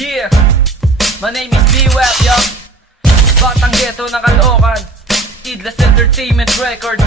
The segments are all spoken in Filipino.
Yeah, my name is B-Web, yo. Batang ghetto na Caloocan, Idlas Entertainment Records.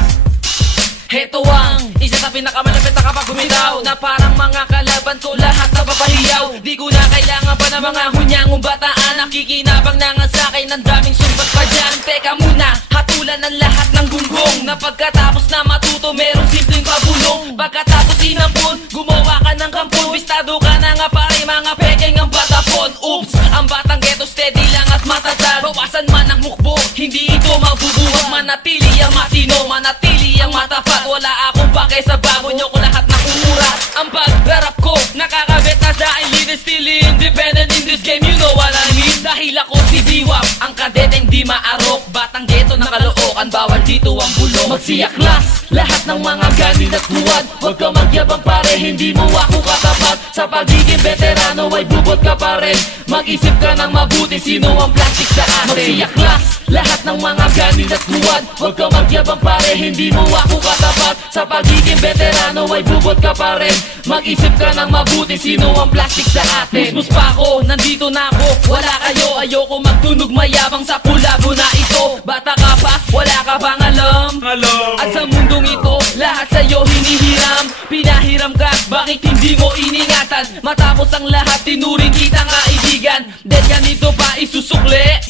Heto ang isa sa pinakamalapit na kapag gumitaw, na parang mga kalaban ko lahat napapahiyaw. Di ko na kailangan pa ng mga hunyangong bataan, nakikinabang na nga sa'kin ang daming sumbat pa dyan. Teka muna, hatulan ng lahat ng gunggong, na pagkatapos na matuto merong simpleng pabulong. Pagkatapos inampun, gumawa ka ng kampon, bistado ka na nga pare, mga pekeng ang batapon. Oops, ang batang ghetto steady lang at matatag, bawasan man ang mukbo, hindi ito mabubuwag. Manatili ang matino, manatili ang matapat, wala akong pake sa bago nyo ko lahat na umurat. Ang pag-rap ko, nakakabit na dahil leader, still independent in this game, you know what I mean. Dahil ako si D-Wap, ang kadeteng di maarok, batang ghetto na Caloocan, bawal dito ang bulong. Magsiyaklas, lahat ng mga ganin at huwad, huwag ka magyabang pare, hindi mo ako katapat. Sa pagiging veterano ay bubot ka pa rin, mag-isip ka ng mabuti, sino ang plastic sa atin. Magsiyaklas, lahat ng mga ganin at huwad, huwag ka magyabang pare, hindi mo ako katapat. Sa pagiging veterano ay bubot ka pa rin, mag-isip ka ng mabuti, sino ang plastic sa atin. Musmus pa ako, nandito na ako, wala kayo, ayoko magtunog mayabang sa pulabo na ito. Bata ka pa, wala ka bang alam? At sa mundong ito, lahat sa'yo hinihiram. Pinahiram ka, bakit hindi mo iningatan? Matapos ang lahat, tinuring kita kaibigan, then ganito pa isusukli.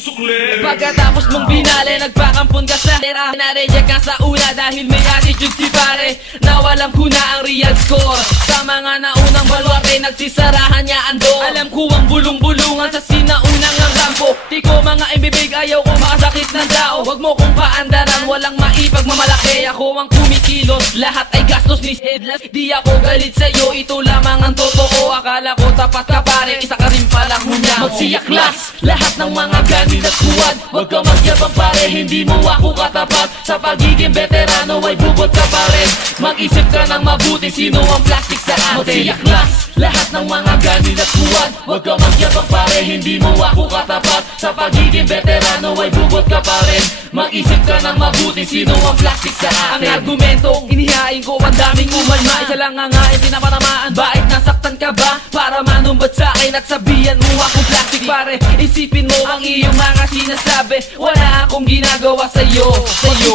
Pagkatapos mong binali, nagpakampon ka sa era, nareject ka sa una dahil may attitude si pare. Nawalam ko na ang real score, sa mga naunang baluarte nagsisarahan niya ando. Alam ko ang bulong-bulungan sa sinaunang ang rampo, di ko mga imbibig, ayaw ko makasakit ng tao. Wag mo kong paandaran, walang maipagmamalaki, ako ang kumikilos, lahat ay gastos ni Idlas. Di ako galit sa'yo, ito lamang ang totoo. Akala ko tapat ka pare, isa ka rin palang hunyao. Magsiyaklas, lahat ng mga ganin at huwad, huwag ka magyabang pare, hindi mo ako katapat. Sa pagiging veterano ay bubot ka pa rin, mag-isip ka ng mabuti, sino ang plastic sa atin. Magsiyaklas, lahat ng mga ganin at huwad, huwag ka magyabang pare, hindi mo ako katapat. Sa pagiging veterano ay bubot ka pa rin, mag-isip ka ng mabuti, sino ang plastic sa atin. Ang argumento, inihain ko, ang daming umalma, isa lang nga nga, pinapatamaan. Bakit nasaktan ka ba? Para manumbat sa'kin at sabihan mo akong plastic pare. Isipin mo ang iyong mga sinasabi, wala akong ginagawa sa'yo.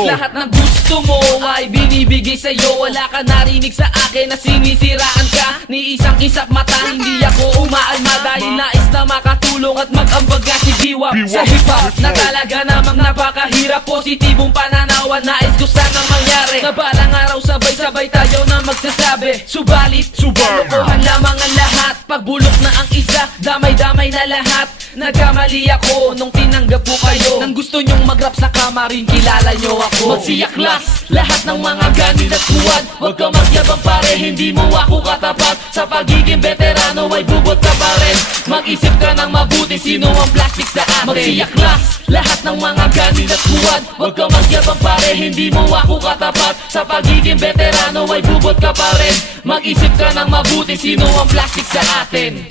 Lahat ng gusto mo ay binibigay sa'yo, wala ka narinig sa akin na sinisiraan ka ni isang kisap mata. Hindi ako umaalma dahil nais na makatulong at mag-ambag nga si D-Wap sa hip-hop na talaga namang napakahirap. Positibong pananawan, nais ko sanang mangyari, na balang araw sabay-sabay tayo na magsasabi. Subalit, lokohan lamang ang lahat, pagbulok na ang isa, damay-damay na lahat. Nagkamali ako nung tinanggap ko kayo, nang gusto nyong mag-rap sa kamarin, kilala nyo ako. Magsiyaklas, lahat ng mga ganin at huwad, huwag ka magyabang pare, hindi mo ako katapat. Sa pagiging veterano ay bubot ka pa rin, mag-isip ka ng mabuti, sino ang plastic sa atin. Magsiyaklas, lahat ng mga ganin at huwad, huwag ka magyabang pare, hindi mo ako katapat. Sa pagiging veterano ay bubot ka pa rin, mag-isip ka ng mabuti, sino ang plastic sa atin.